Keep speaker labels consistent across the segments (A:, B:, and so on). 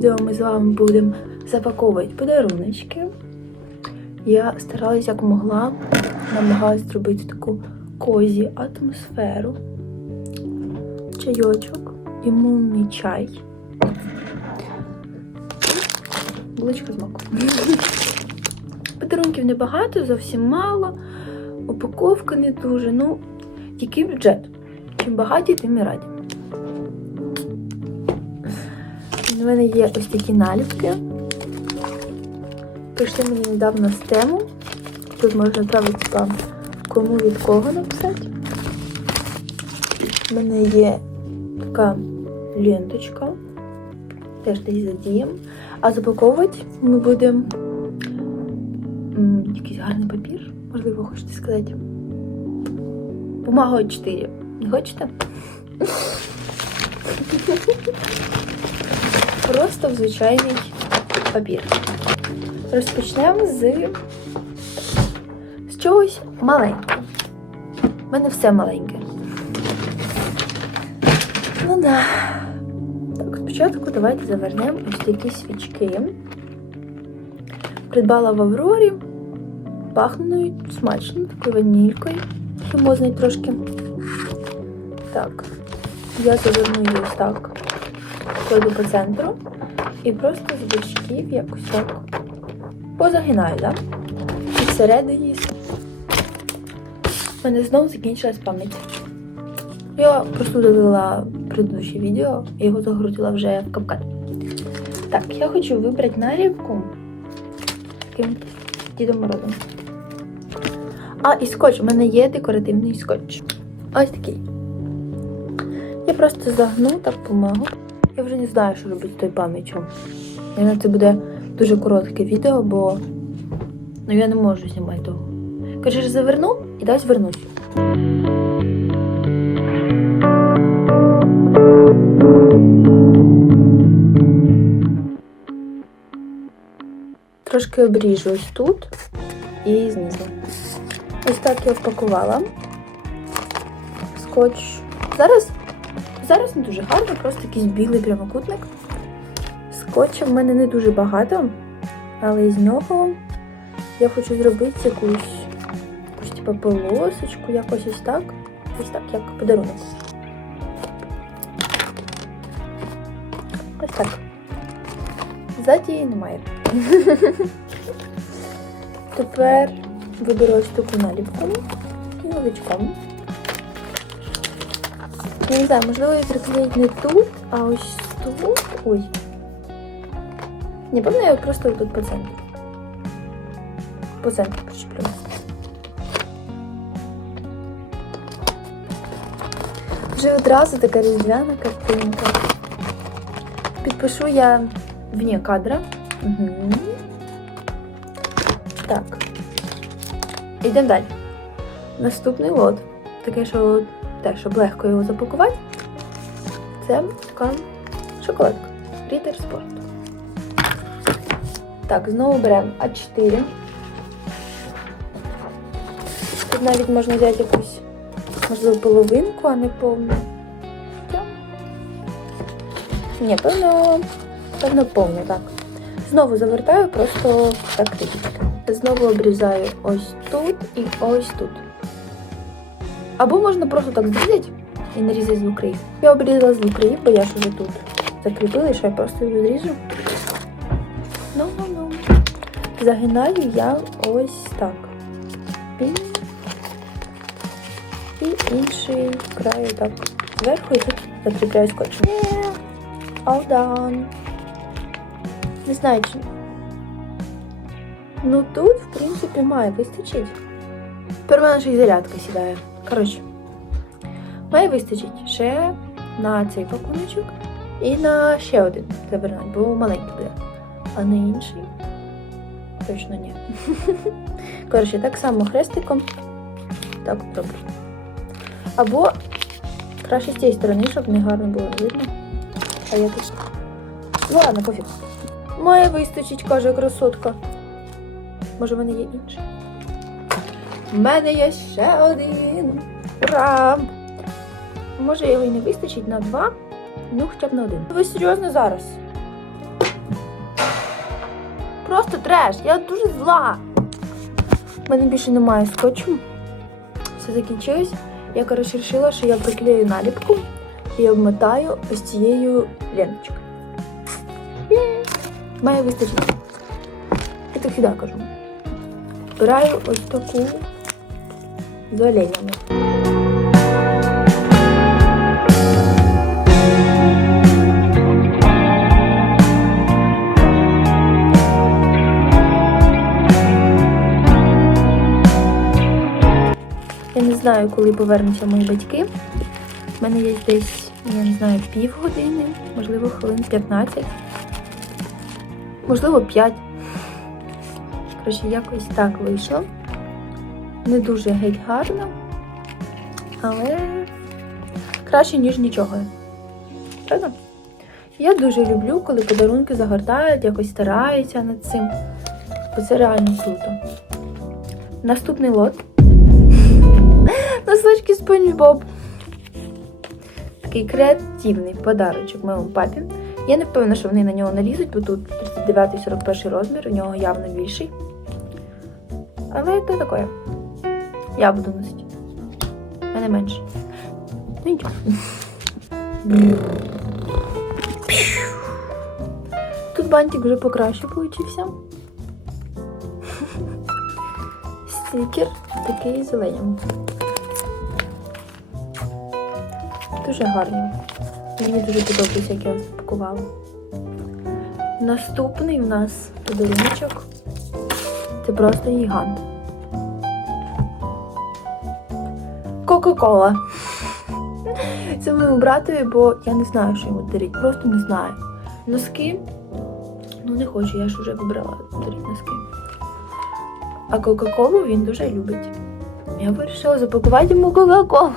A: відео ми з вами будемо запаковувати подаруночки. Я старалася як могла, намагалась зробити таку козі атмосферу. Чайочок, імунний чай. Булочка з маком. Подарунків небагато, зовсім мало. Упаковка не дуже. Ну, який бюджет? Чим багаті, тим і раді. У мене є ось такі наліпки. Прийшли мені недавно з тему. Тут можна правити, типа, кому від кого написати. У мене є така ленточка. Теж десь задіємо. А запаковувати ми будемо якийсь гарний папір, можливо, хочете сказати. Бумага А4. Не хочете? Просто в звичайний папір. Розпочнемо з, з чогось маленького. У мене все маленьке. Ну да. Так, спочатку давайте завернемо ось такі свічки. Придбала в Аврорі. Пахнуть смачно, такою ванількою. Хімозний трошки. Так, я заверну її ось так. Кладу по центру. І просто з бочків якось так позагинаю, так? І всередині в мене знову закінчилась пам'ять. Я просто додала предыдущее відео і його загрузила вже в капкат. Так, я хочу вибрати наліпку таким Дідом Морозом. А, і скотч. У мене є декоративний скотч. Ось такий. Я просто загну так помогу. Я вже не знаю, що робити з тою пам'яттю. Наверно, це буде дуже коротке відео, бо ну, я не можу знімати довго. Коротше, заверну і далі вернусь. Трошки обріжу ось тут і знизу. Ось так я впакувала. Скотч. Зараз, зараз не дуже гарно, просто якийсь білий прямокутник. Скотча в мене не дуже багато, але з нього я хочу зробити якусь, якусь типу, полосочку, якось ось так. Ось так, як подарунок. Ось так. Ззаді немає. Тепер виберу ось таку наліпку і новичком. Я не знаю, можливо, її приклеїть не тут, а ось тут. Ой. Не певно, я просто тут по центру. По центру причеплю. Вже одразу така різдвяна картинка. Підпишу я вне кадра. Угу. Так. Йдемо далі. Наступний лот. Таке, що теж, щоб легко його запакувати. Це така шоколадка. Рітер спорт. Так, знову беремо А4. Тут навіть можна взяти якусь, можливо, половинку, а не повну. Ні, певно, певно повну, так. Знову завертаю просто так трішечки. Знову обрізаю ось тут і ось тут. Або можна просто так зрізати і нарізати з лукри. Я обрізала з лукри, бо я ж вже тут закріпила, що я просто її. Ну, ну, ну. Загинаю я ось так. Пінь. І інший край так зверху і тут закріпляю скотчем. Yeah. All done. Не знаю, чи. Ну тут, в принципі, має вистачить. Тепер в мене ще й зарядка сідає. Коротше, має вистачить ще на цей пакуночок і на ще один завернути, бо маленький буде. А на інший точно ні. Коротше, так само хрестиком. Так роблю. Або краще з цієї сторони, щоб не гарно було видно. А я тут. Ну ладно, пофіг. Має вистачить, каже красотка. Може, в мене є інший? У мене є ще один. Ура! Може, його і не вистачить на два, ну хоча б на один. Ви серйозно зараз? просто треш. Я дуже зла. У мене більше немає скотчу. Все закінчилось. Я, коротше, вирішила, що я приклею наліпку і обмотаю ось цією ленточкою. Має вистачити. Я так завжди кажу. Збираю ось таку з оленями. Знаю, коли повернуться мої батьки. У мене є десь, я не знаю, півгодини, можливо, хвилин 15, можливо, 5. Коротше, якось так вийшло. Не дуже геть гарно, але краще, ніж нічого. Правда? Я дуже люблю, коли подарунки загортають, якось стараються над цим. Бо це реально круто. Наступний лот. Носочки Спанч Боб. Такий креативний подарочок моєму папі. Я не впевнена, що вони на нього налізуть, бо тут 39-41 розмір, у нього явно більший. Але то таке. Я буду носити. У мене менше. Ну. Тут бантик вже покраще получився. Стікер такий зелений. Дуже гарний. Мені дуже подобається, як я його запакувала. Наступний в нас подаруночок. Це просто гігант. Кока-кола. Це моєму братові, бо я не знаю, що йому дарити. Просто не знаю. Носки. Ну, не хочу, я ж вже вибрала дарити носки. А Кока-Колу він дуже любить. Я вирішила запакувати йому Кока-Колу.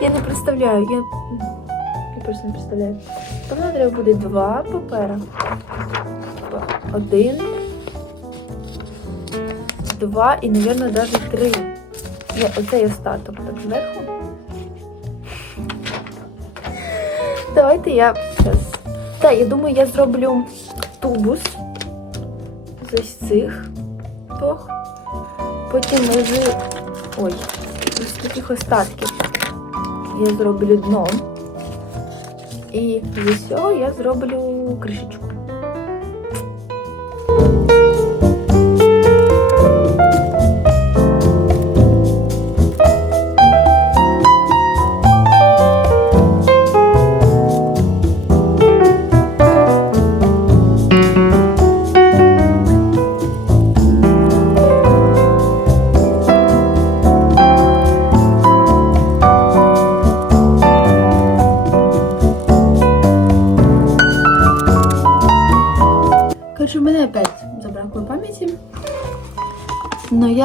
A: Я не представляю, я, я просто не представляю. То нам треба буде два папера. Один, два і, мабуть, навіть три. Ні, оцей остаток так зверху. Давайте я зараз. Так, я думаю, я зроблю тубус з ось цих двох. Потім з ой, з таких остатків я зроблю дно. І з цього я зроблю кришечку.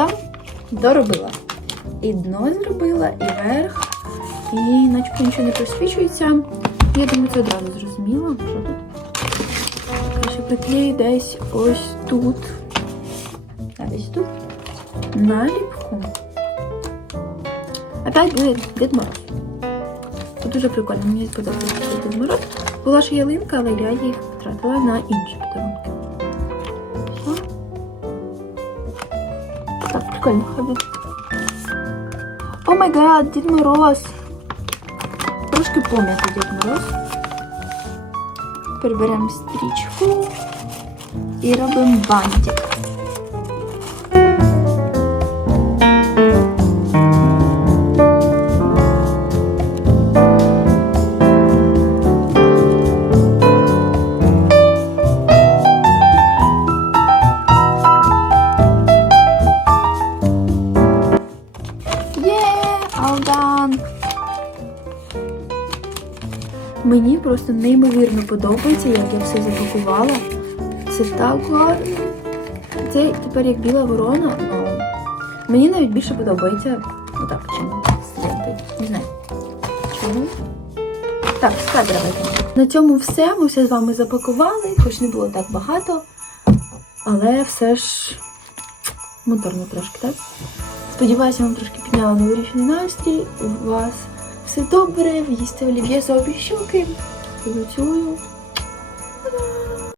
A: Но доробила. І дно зробила, і верх, і начебто нічого не просвічується. Я думаю, це одразу зрозуміло. Що тут? Приклею десь ось тут. А десь тут. Наліпку. Опять буде Дед Мороз. Це дуже прикольно, мені сподобається цей Дед Мороз. Була ж ялинка, але я їх втратила на інші подарунки. Прикольно, буде. О май гад, Дід Мороз. Трошки пом'яти Дід Мороз. Переберемо стрічку і робимо бантик. Алдан! Мені просто неймовірно подобається, як я все запакувала. Це так гарно. Це тепер як біла ворона, ну мені навіть більше подобається. Отак, чим з. Не знаю. Чому? Так, давайте. На цьому все. Ми все з вами запакували, хоч не було так багато. Але все ж моторно трошки, так? Сподіваюся, вам трошки підняла новорічний настрій. У вас все добре, в'їсти олів'є за обі щоки.